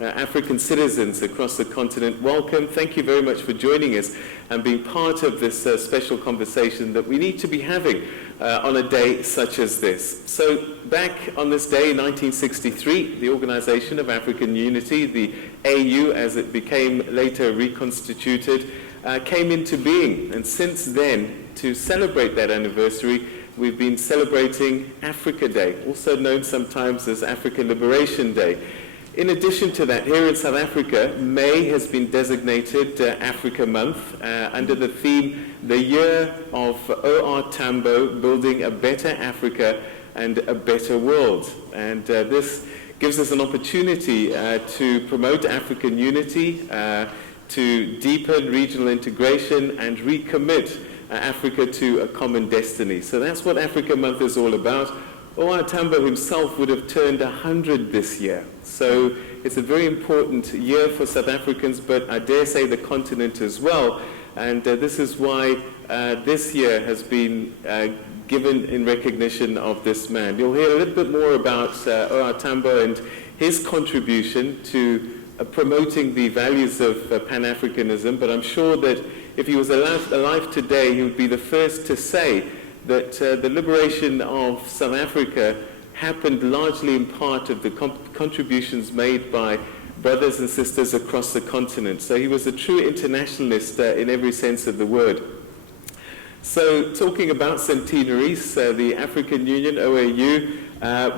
African citizens across the continent, welcome. Thank you very much for joining us and being part of this special conversation that we need to be having on a day such as this. So back on this day in 1963, the Organization of African Unity, the AU as it became later reconstituted, came into being. And since then, to celebrate that anniversary, we've been celebrating Africa Day, also known sometimes as African Liberation Day. In addition to that, here in South Africa, May has been designated Africa Month under the theme, The Year of O.R. Tambo, Building a Better Africa and a Better World. And this gives us an opportunity to promote African unity, to deepen regional integration and recommit Africa to a common destiny. So that's what Africa Month is all about. O.R. Tambo himself would have turned 100 this year. So it's a very important year for South Africans, but I dare say the continent as well. And this is why this year has been given in recognition of this man. You'll hear a little bit more about O.R. Tambo and his contribution to promoting the values of Pan-Africanism, but I'm sure that if he was alive today, he would be the first to say that the liberation of South Africa happened largely in part of the contributions made by brothers and sisters across the continent. So he was a true internationalist in every sense of the word. So talking about centenaries, the African Union, OAU,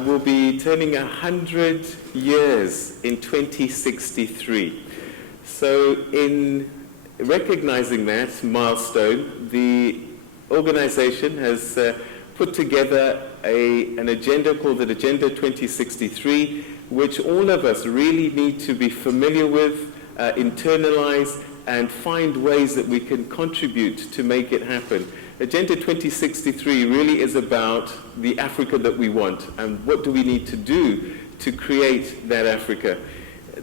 will be turning 100 years in 2063. So in recognizing that milestone, the organization has put together an agenda called the Agenda 2063, which all of us really need to be familiar with, internalize, and find ways that we can contribute to make it happen. Agenda 2063 really is about the Africa that we want and what do we need to do to create that Africa.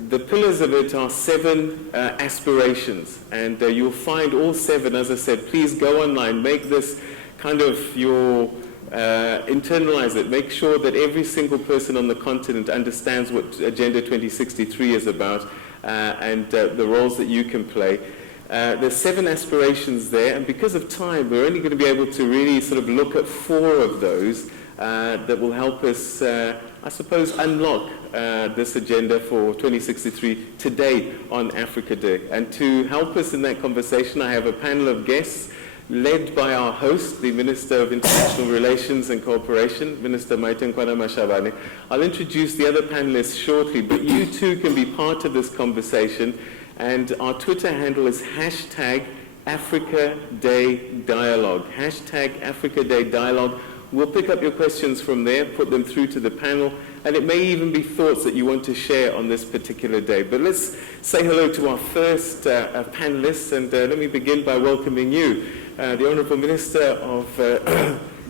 The pillars of it are 7 aspirations, and you'll find all 7, as I said. Please go online, make this kind of your, internalize it, make sure that every single person on the continent understands what Agenda 2063 is about and the roles that you can play. There's 7 aspirations there, and because of time, we're only going to be able to really sort of look at 4 of those that will help us, I suppose, unlock this agenda for 2063 today on Africa Day. And to help us in that conversation, I have a panel of guests led by our host, the Minister of International Relations and Cooperation, Minister Maite Nkoana-Mashabane. I'll introduce the other panelists shortly, but you too can be part of this conversation. And our Twitter handle is #AfricaDayDialogue. #AfricaDayDialogue. We'll pick up your questions from there, put them through to the panel, and it may even be thoughts that you want to share on this particular day. But let's say hello to our first panelists, and let me begin by welcoming you, the Honourable Minister of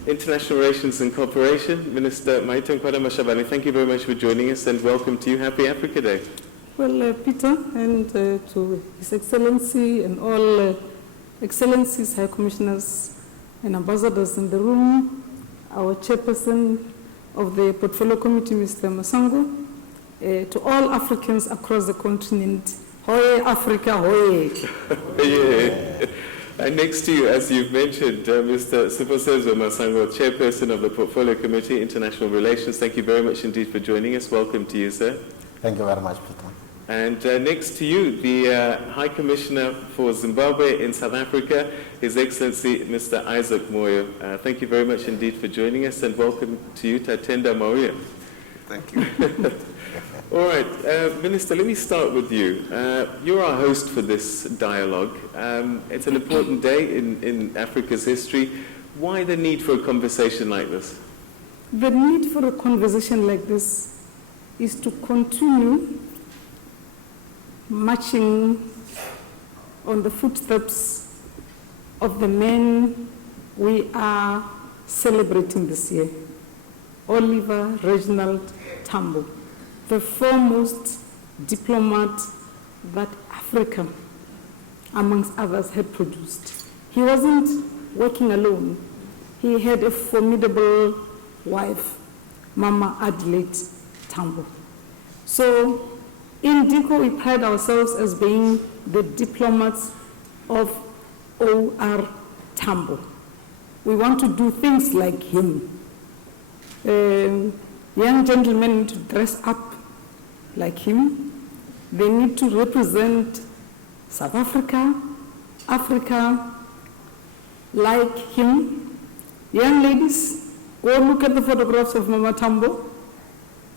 International Relations and Cooperation, Minister Maite Nkoana-Mashabane. Thank you very much for joining us, and welcome to you. Happy Africa Day. Well, Peter, and to His Excellency and all Excellencies, High Commissioners and Ambassadors in the room, our Chairperson of the Portfolio Committee, Mr. Masango, to all Africans across the continent, Hoye Africa, hoye. Yeah. And next to you, as you've mentioned, Mr. Siposezo Masango, Chairperson of the Portfolio Committee, International Relations. Thank you very much indeed for joining us. Welcome to you, sir. Thank you very much, Peter. And next to you, the High Commissioner for Zimbabwe in South Africa, His Excellency Mr. Isaac Moyo. Thank you very much indeed for joining us, and welcome to you, Tatenda Mauya. Thank you. All right, Minister, let me start with you. You're our host for this dialogue. It's an important day in Africa's history. Why the need for a conversation like this? The need for a conversation like this is to continue marching on the footsteps of the men we are celebrating this year. Oliver Reginald Tambo, the foremost diplomat that Africa, amongst others, had produced. He wasn't working alone. He had a formidable wife, Mama Adelaide Tambo. So In DICO, we pride ourselves as being the diplomats of O.R. Tambo. We want to do things like him. Young gentlemen need to dress up like him. They need to represent South Africa, Africa, like him. Young ladies, go look at the photographs of Mama Tambo.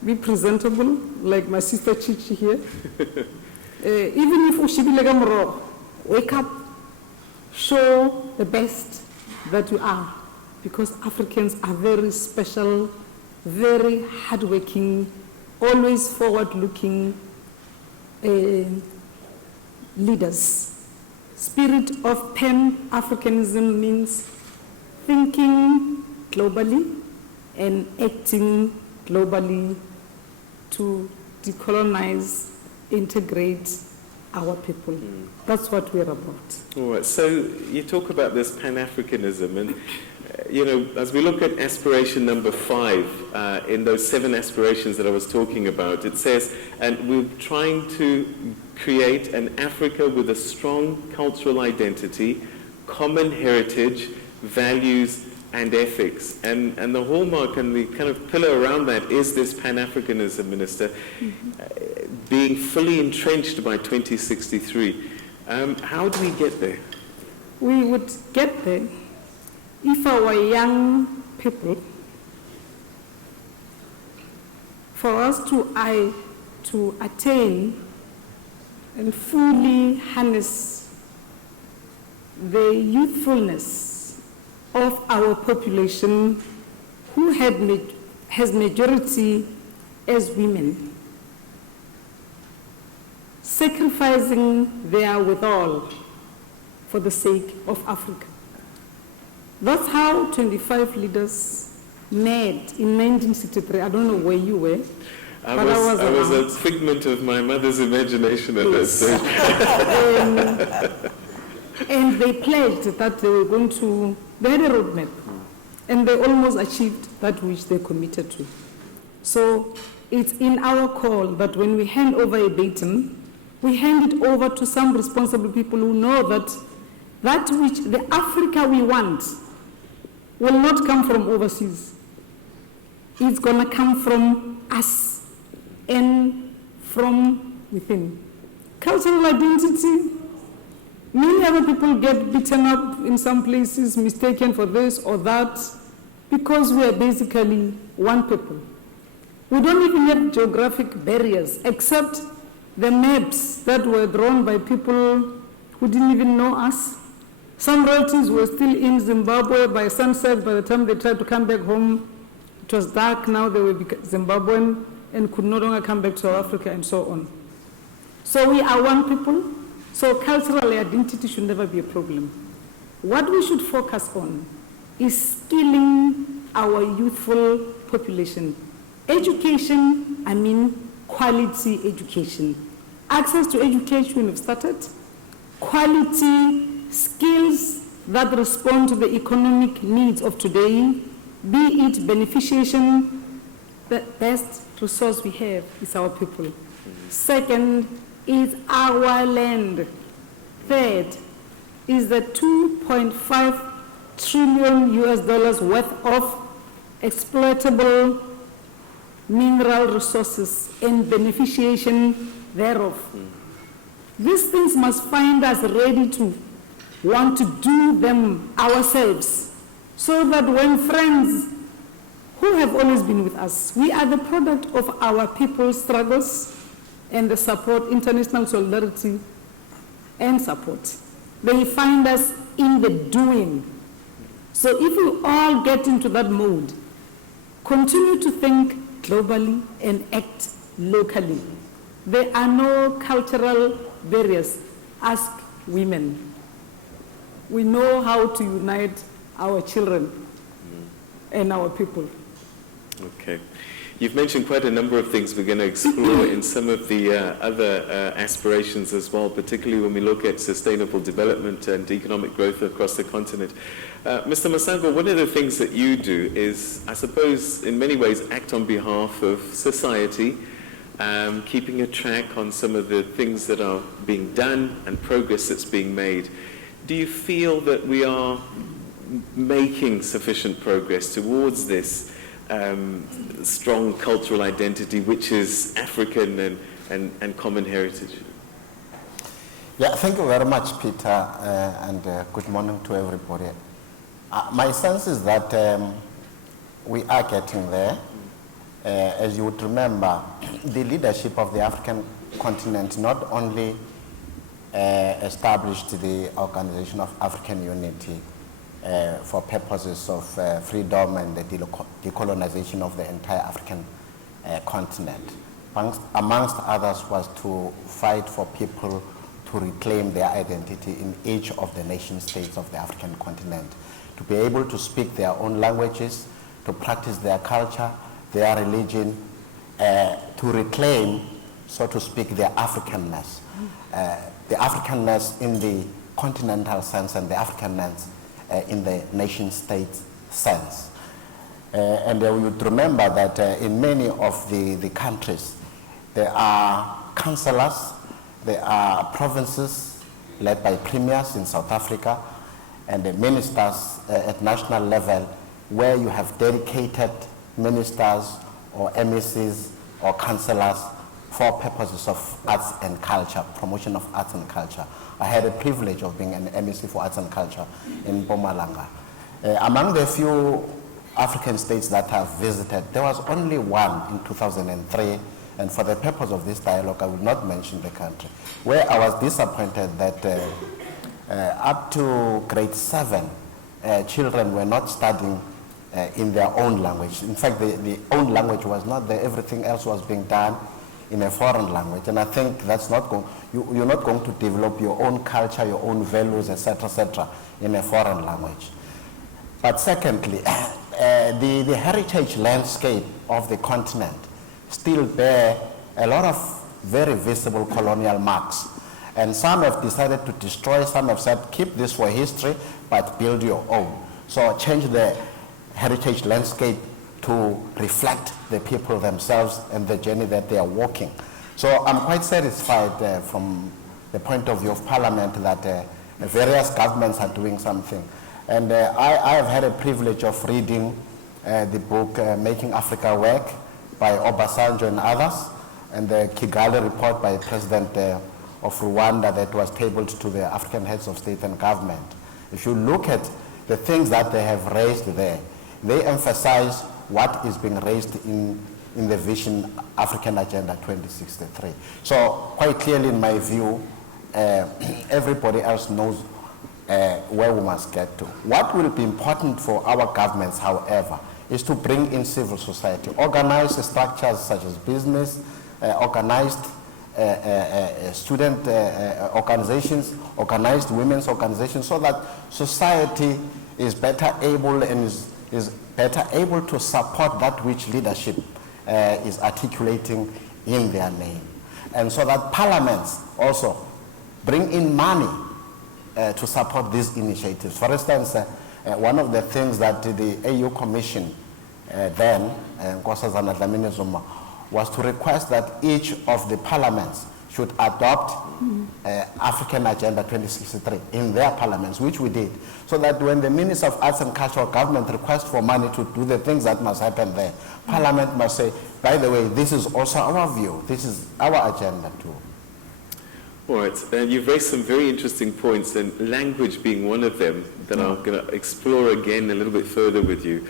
Be presentable, like my sister Chichi here. Even if Ushibilega Moro, wake up, show the best that you are, because Africans are very special, very hardworking, always forward-looking leaders. Spirit of Pan-Africanism means thinking globally and acting globally to decolonize, integrate our people. That's what we're about. All right, so you talk about this Pan-Africanism, and you know, as we look at aspiration number 5, in those 7 aspirations that I was talking about, it says, and we're trying to create an Africa with a strong cultural identity, common heritage, values, and ethics. And the hallmark and the kind of pillar around that is this Pan-Africanism, Minister, being fully entrenched by 2063. How do we get there? We would get there if our young people, for us to attain and fully harness the youthfulness of our population, who has majority as women, sacrificing their withal for the sake of Africa. That's how 25 leaders met in 1963. I don't know where you were. I was a figment of my mother's imagination at that stage. And they pledged that they were going to, they had a roadmap, and they almost achieved that which they committed to. So it's in our call that when we hand over a baton, we hand it over to some responsible people who know that that which the Africa we want will not come from overseas. It's going to come from us and from within. Cultural identity. Many other people get beaten up in some places, mistaken for this or that, because we are basically one people. We don't even have geographic barriers, except the maps that were drawn by people who didn't even know us. Some relatives were still in Zimbabwe by sunset. By the time they tried to come back home, it was dark. Now they were Zimbabwean and could no longer come back to South Africa and so on. So we are one people. So cultural identity should never be a problem. What we should focus on is skilling our youthful population. Education, I mean quality education. Access to education, we've started. Quality skills that respond to the economic needs of today, be it beneficiation. The best resource we have is our people. Second is our land. Third is the $2.5 trillion worth of exploitable mineral resources and beneficiation thereof. These things must find us ready to want to do them ourselves, so that when friends who have always been with us, we are the product of our people's struggles and the support, international solidarity and support. They find us in the doing. So if we all get into that mode, continue to think globally and act locally. There are no cultural barriers. Ask women. We know how to unite our children and our people. Okay. You've mentioned quite a number of things we're going to explore in some of the other aspirations as well, particularly when we look at sustainable development and economic growth across the continent. Mr. Masango, one of the things that you do is, I suppose, in many ways, act on behalf of society, keeping a track on some of the things that are being done and progress that's being made. Do you feel that we are making sufficient progress towards this strong cultural identity, which is African and common heritage? Yeah, thank you very much, Peter, and good morning to everybody. My sense is that we are getting there. As you would remember, the leadership of the African continent not only established the Organization of African Unity for purposes of freedom and the decolonization of the entire African continent. Amongst others was to fight for people to reclaim their identity in each of the nation states of the African continent, to be able to speak their own languages, to practice their culture, their religion, to reclaim, so to speak, their Africanness. The Africanness in the continental sense and the Africanness in the nation-state sense. And we would remember that in many of the countries, there are councillors, there are provinces led by premiers in South Africa, and the ministers at national level, where you have dedicated ministers or MECs or councillors for purposes of arts and culture, promotion of arts and culture. I had a privilege of being an MEC for arts and culture in Mpumalanga. Among the few African states that I've visited, there was only one in 2003, and for the purpose of this dialogue, I will not mention the country, where I was disappointed that up to grade 7, children were not studying in their own language. In fact, the own language was not there. Everything else was being done in a foreign language. And I think that's not going, you're not going to develop your own culture, your own values, etc., in a foreign language. But secondly, the heritage landscape of the continent still bear a lot of very visible colonial marks. And some have decided to destroy, some have said, keep this for history, but build your own. So change the heritage landscape to reflect the people themselves and the journey that they are walking. So I'm quite satisfied from the point of view of Parliament that various governments are doing something. And I have had a privilege of reading the book Making Africa Work by Obasanjo and others, and the Kigali report by President of Rwanda that was tabled to the African heads of state and government. If you look at the things that they have raised there, they emphasize what is being raised in the Vision African Agenda 2063. So quite clearly in my view, everybody else knows where we must get to. What will be important for our governments, however, is to bring in civil society, organized structures such as business, organized student organizations, organized women's organizations, so that society is better able and is better able to support that which leadership is articulating in their name. And so that parliaments also bring in money to support these initiatives. For instance, one of the things that the AU Commission then, Nkosazana Dlamini Zuma, was to request that each of the parliaments should adopt African Agenda 2063 in their parliaments, which we did, so that when the Minister of Arts and Culture or government requests for money to do the things that must happen there, Parliament must say, by the way, this is also our view, this is our agenda too. All right, you've raised some very interesting points, and language being one of them that I'm going to explore again a little bit further with you.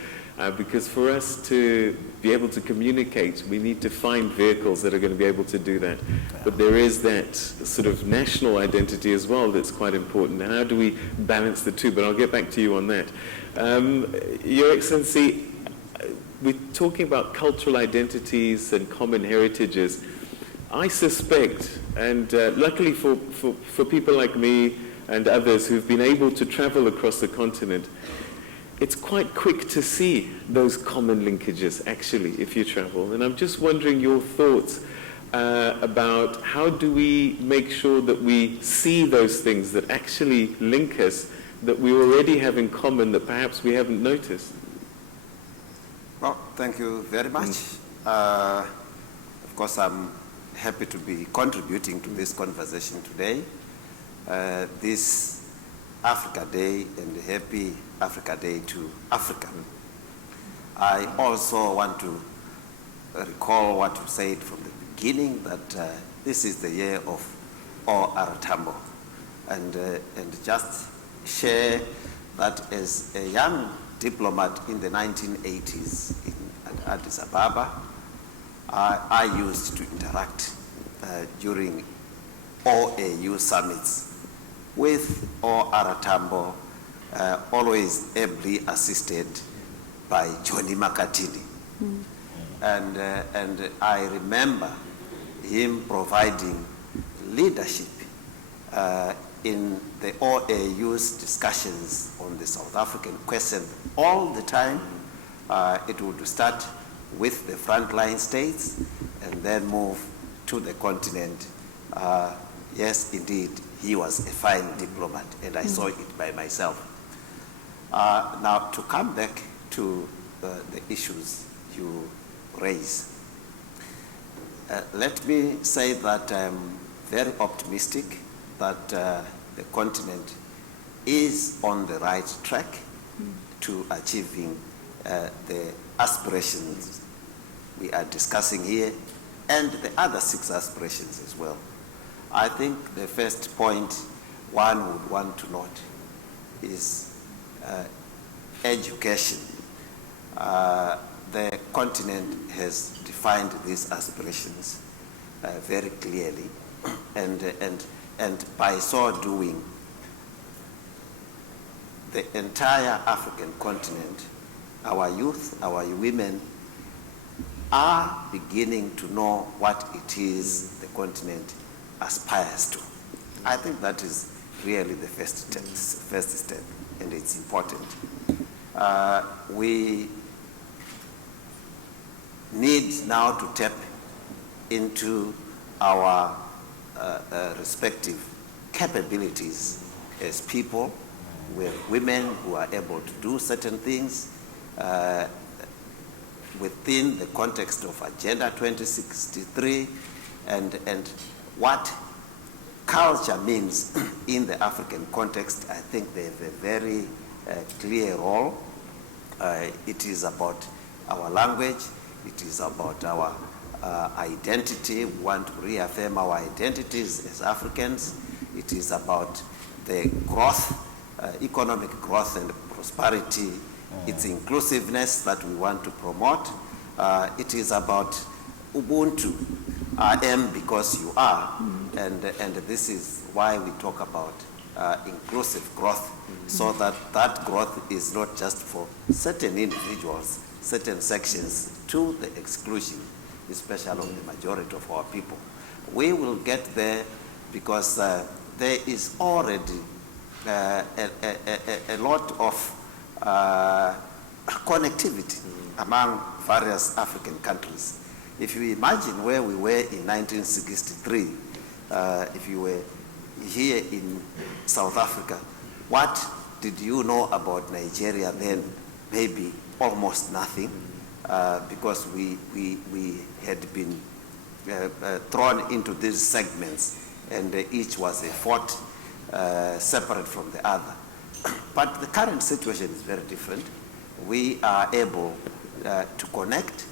Because for us to be able to communicate, we need to find vehicles that are going to be able to do that. But there is that sort of national identity as well that's quite important. And how do we balance the two? But I'll get back to you on that. Your Excellency, we're talking about cultural identities and common heritages. I suspect, and luckily for people like me and others who've been able to travel across the continent, it's quite quick to see those common linkages, actually, if you travel. And I'm just wondering your thoughts about how do we make sure that we see those things that actually link us, that we already have in common, that perhaps we haven't noticed. Well, thank you very much. of course, I'm happy to be contributing to this conversation today. This Africa Day, and happy Africa Day to Africa. I also want to recall what you said from the beginning, that this is the year of O.R. Tambo, and just share that as a young diplomat in the 1980s at Addis Ababa, I used to interact during OAU summits with O.R. Tambo, always ably assisted by Johnny Makatini. And I remember him providing leadership in the OAU's discussions on the South African question all the time. It would start with the frontline states and then move to the continent. Yes, indeed, he was a fine diplomat, and I saw it by myself. Now, to come back to the issues you raise, let me say that I'm very optimistic that the continent is on the right track to achieving the aspirations we are discussing here, and the other 6 aspirations as well. I think the first point one would want to note is education. The continent has defined these aspirations very clearly, and by so doing, the entire African continent, our youth, our women, are beginning to know what it is the continent aspires to. I think that is really the first step, and it's important. We need now to tap into our respective capabilities as people. We're women who are able to do certain things within the context of Agenda 2063, and what culture means in the African context. I think they have a very clear role. It is about our language. It is about our identity. We want to reaffirm our identities as Africans. It is about the growth, economic growth and prosperity, its inclusiveness that we want to promote. It is about Ubuntu, I am because you are, and this is why we talk about inclusive growth, so that that growth is not just for certain individuals, certain sections, to the exclusion, especially of the majority of our people. We will get there because there is already a lot of connectivity among various African countries. If you imagine where we were in 1963, if you were here in South Africa, what did you know about Nigeria then? Maybe almost nothing, because we had been thrown into these segments, and each was a fort separate from the other. But the current situation is very different. We are able to connect.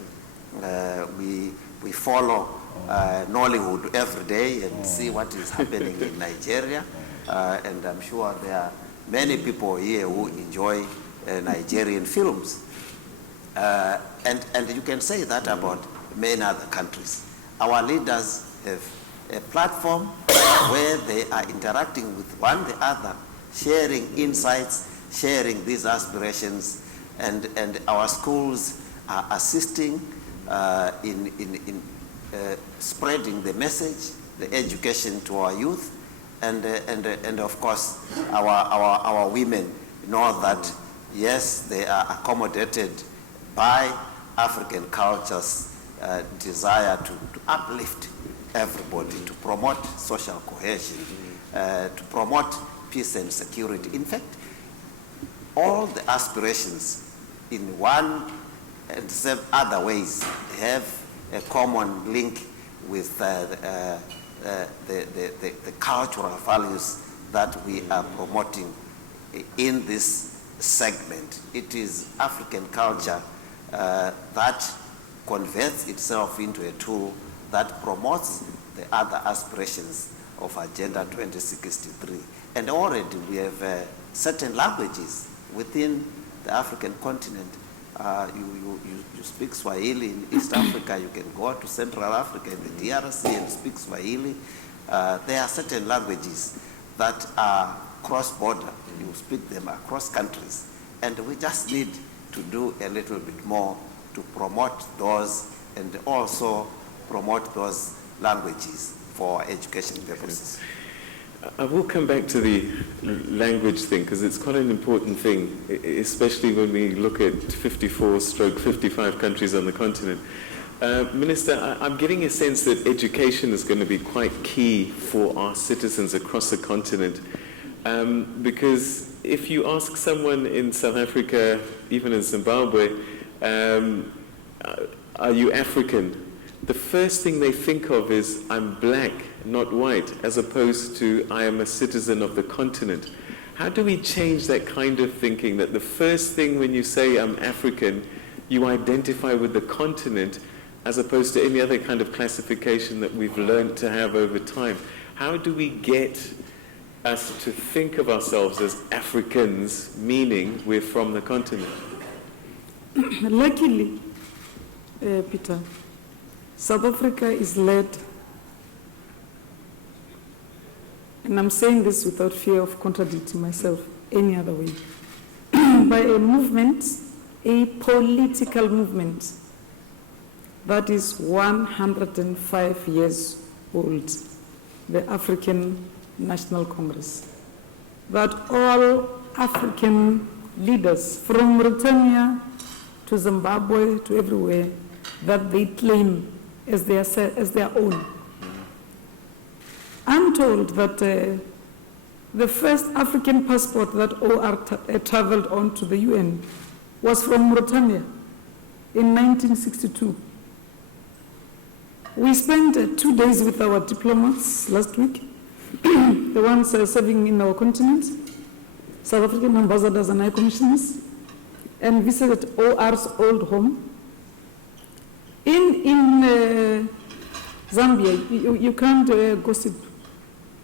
We follow Nollywood every day and see what is happening in Nigeria, and I'm sure there are many people here who enjoy Nigerian films, and you can say that about many other countries. Our leaders have a platform where they are interacting with one the other, sharing insights, sharing these aspirations, and our schools are assisting in spreading the message, the education to our youth, and of course our women know that yes, they are accommodated by African culture's desire to uplift everybody, to promote social cohesion, to promote peace and security. In fact, all the aspirations in one and several other ways have a common link with the cultural values that we are promoting in this segment. It is African culture that converts itself into a tool that promotes the other aspirations of Agenda 2063. And already we have certain languages within the African continent. You speak Swahili in East Africa, you can go to Central Africa in the DRC and speak Swahili. There are certain languages that are cross-border. You speak them across countries. And we just need to do a little bit more to promote those and also promote those languages for education purposes. I will come back to the language thing because it's quite an important thing, especially when we look at 54/55 countries on the continent. Minister, I'm getting a sense that education is going to be quite key for our citizens across the continent because if you ask someone in South Africa, even in Zimbabwe, are you African? The first thing they think of is, I'm black, not white, as opposed to, I am a citizen of the continent. How do we change that kind of thinking, that the first thing when you say I'm African, you identify with the continent, as opposed to any other kind of classification that we've learned to have over time? How do we get us to think of ourselves as Africans, meaning we're from the continent? Luckily, Peter, South Africa is led, and I'm saying this without fear of contradicting myself any other way, by a movement, a political movement that is 105 years old, the African National Congress, that all African leaders from Mauritania to Zimbabwe to everywhere, that they claim as their own. I'm told that the first African passport that OR traveled on to the UN was from Mauritania in 1962. We spent 2 days with our diplomats last week, the ones serving in our continent, South African ambassadors and high commissioners, and visited OR's old home. In Zambia, you can't gossip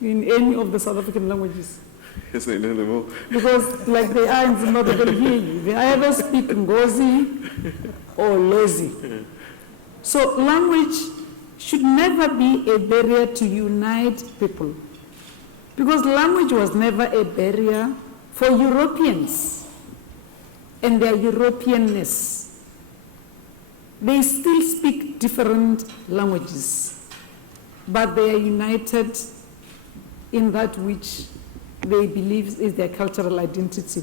in any of the South African languages. Yes, they know them all. Because like they are in Zimbabwe, they can hear you. They either speak Ngozi or Lozi. So language should never be a barrier to unite people. Because language was never a barrier for Europeans and their Europeanness. They still speak different languages, but they are united in that which they believe is their cultural identity.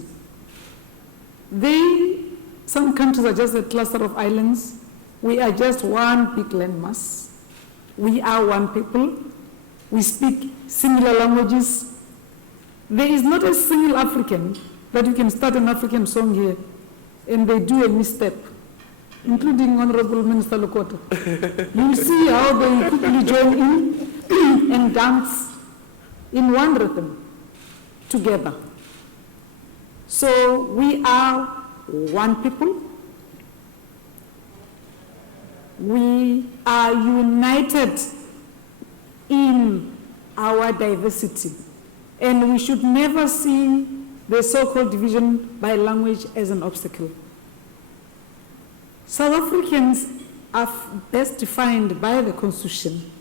Some countries are just a cluster of islands. We are just one big landmass. We are one people. We speak similar languages. There is not a single African that you can start an African song here and they do a misstep, including Honorable Minister Lokota. You'll see how they quickly join in and dance in one rhythm together. So we are one people. We are united in our diversity, and we should never see the so-called division by language as an obstacle. South Africans are best defined by the Constitution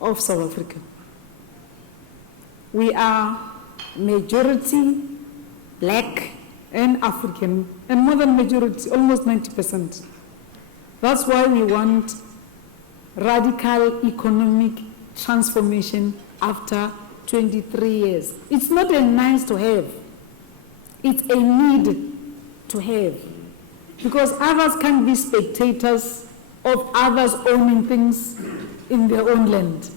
of South Africa. We are majority black and African, and more than majority, almost 90%. That's why we want radical economic transformation after 23 years. It's not a nice to have, it's a need to have. Because others can't be spectators of others owning things in their own land.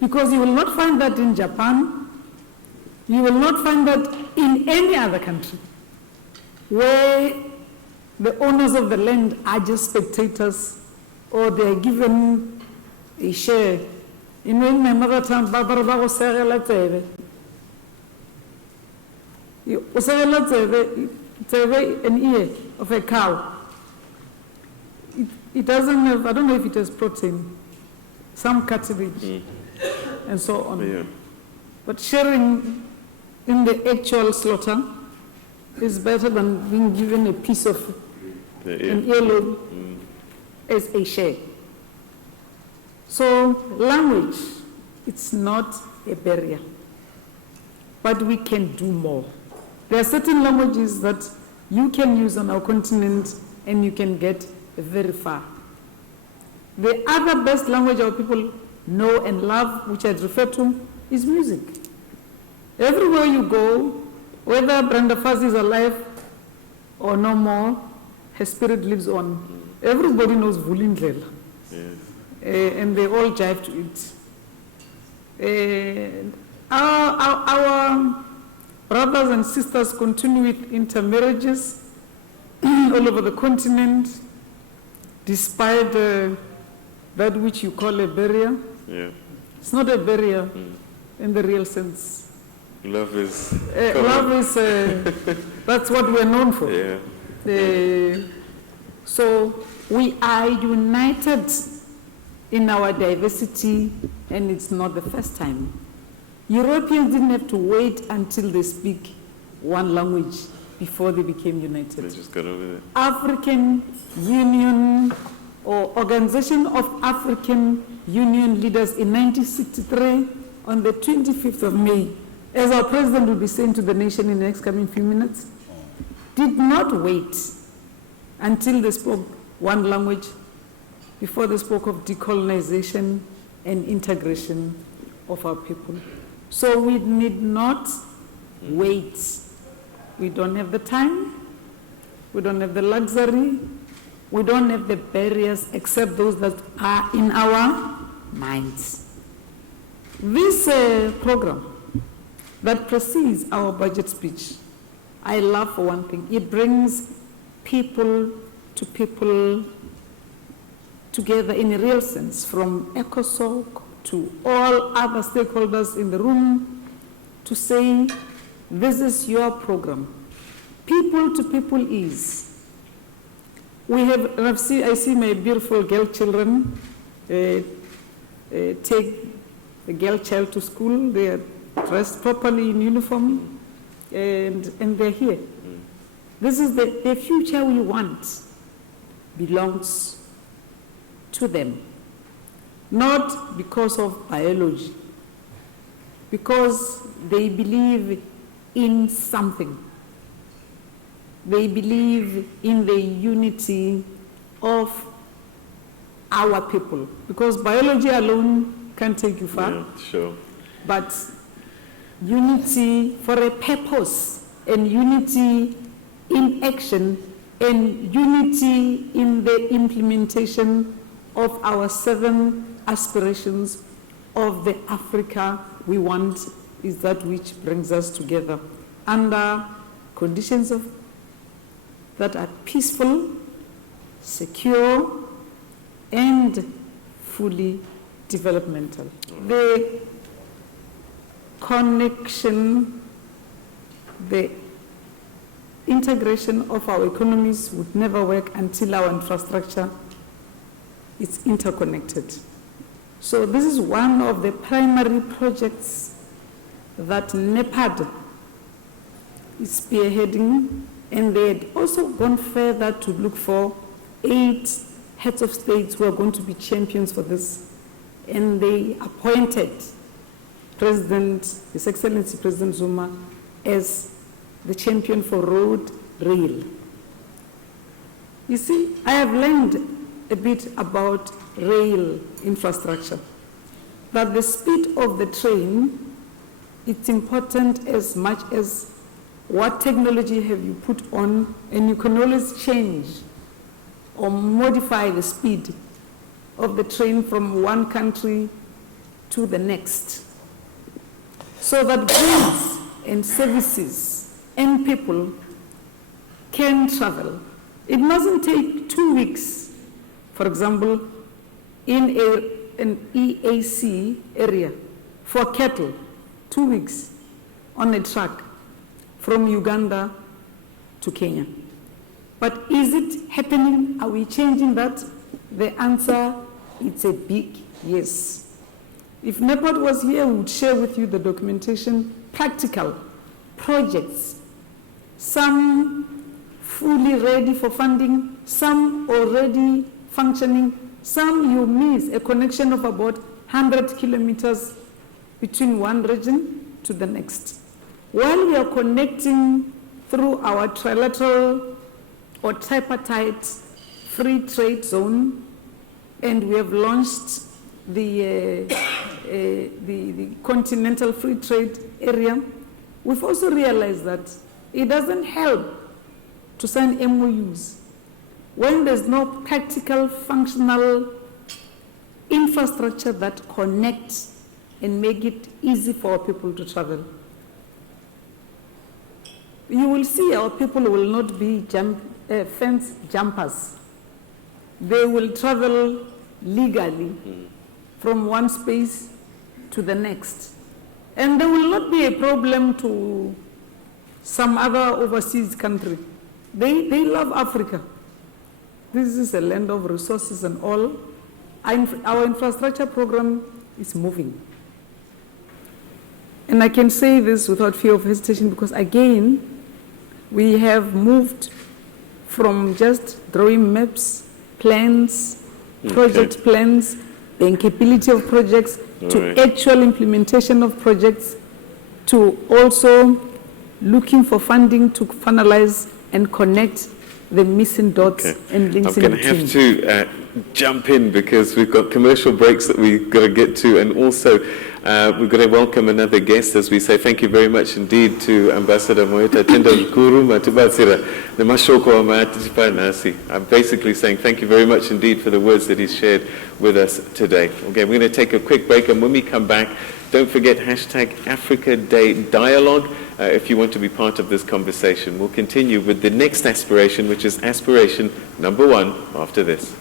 Because you will not find that in Japan, you will not find that in any other country, where the owners of the land are just spectators or they are given a share. You know, in my mother tongue, Barbara was saying, an ear of a cow. It doesn't have, I don't know if it has protein, some cartilage, and so on. Yeah. But sharing in the actual slaughter is better than being given a piece of an earlobe as a share. So language, it's not a barrier, but we can do more. There are certain languages that you can use on our continent and you can get very far. The other best language our people know and love, which I'd refer to, is music. Everywhere you go, whether Brenda Fassie is alive or no more, her spirit lives on. Everybody knows Vulindlela. Yes. And they all jive to it. Our brothers and sisters continue with intermarriages all over the continent, despite that which you call a barrier. Yeah. It's not a barrier in the real sense. Love is. Love is, that's what we're known for. Yeah. So we are united in our diversity, and it's not the first time. Europeans didn't have to wait until they speak one language before they became united. They just got over it. African Union or Organization of African Union Leaders in 1963 on the 25th of May, as our president will be saying to the nation in the next coming few minutes, did not wait until they spoke one language before they spoke of decolonization and integration of our people. So we need not wait. We don't have the time, we don't have the luxury, we don't have the barriers except those that are in our minds. This program that precedes our budget speech, I love for one thing, it brings people to people together in a real sense, from ECOSOC to all other stakeholders in the room, to say, this is your program. People to people is. We have, I see my beautiful girl children take the girl child to school. They are dressed properly in uniform, and they're here. This is the future we want belongs to them. Not because of biology, because they believe in something. They believe in the unity of our people, because biology alone can't take you far. Yeah, sure. But unity for a purpose, and unity in action, and unity in the implementation of our 7 aspirations of the Africa we want, is that which brings us together under conditions that are peaceful, secure, and fully developmental. The connection, the integration of our economies would never work until our infrastructure is interconnected. So this is one of the primary projects that NEPAD is spearheading, and they had also gone further to look for 8 heads of states who are going to be champions for this. And they appointed His Excellency President Zuma as the champion for road rail. You see, I have learned a bit about rail infrastructure, that the speed of the train, it's important as much as what technology have you put on, and you can always change or modify the speed of the train from one country to the next, so that goods and services and people can travel. It mustn't take 2 weeks, for example, in an EAC area for cattle, 2 weeks on a truck from Uganda to Kenya. But is it happening? Are we changing that? The answer, it's a big yes. If NEPAD was here, we would share with you the documentation, practical projects, some fully ready for funding, some already functioning, some you miss a connection of about 100 kilometers between one region to the next. While we are connecting through our trilateral or tripartite free trade zone, and we have launched the continental free trade area, we've also realized that it doesn't help to sign MOUs when there's no practical, functional infrastructure that connects and make it easy for our people to travel. You will see our people will not be fence jumpers. They will travel legally from one space to the next. And there will not be a problem to some other overseas country. They love Africa. This is a land of resources and all. Our infrastructure program is moving. And I can say this without fear of hesitation because, again, we have moved from just drawing maps, plans, project plans, bankability of projects, to actual implementation of projects, to also looking for funding to finalize and connect the missing dots and links in between. I'm going to have to jump in because we've got commercial breaks that we've got to get to, and also we're going to welcome another guest as we say thank you very much indeed to Ambassador Moeta Tenda Nkuru Matubatsira Nemashoko Amatipa Nasi. I'm basically saying thank you very much indeed for the words that he's shared with us today. Okay, we're going to take a quick break, and when we come back, don't forget #Africa Day Dialogue if you want to be part of this conversation. We'll continue with the next aspiration, which is aspiration number 1 after this.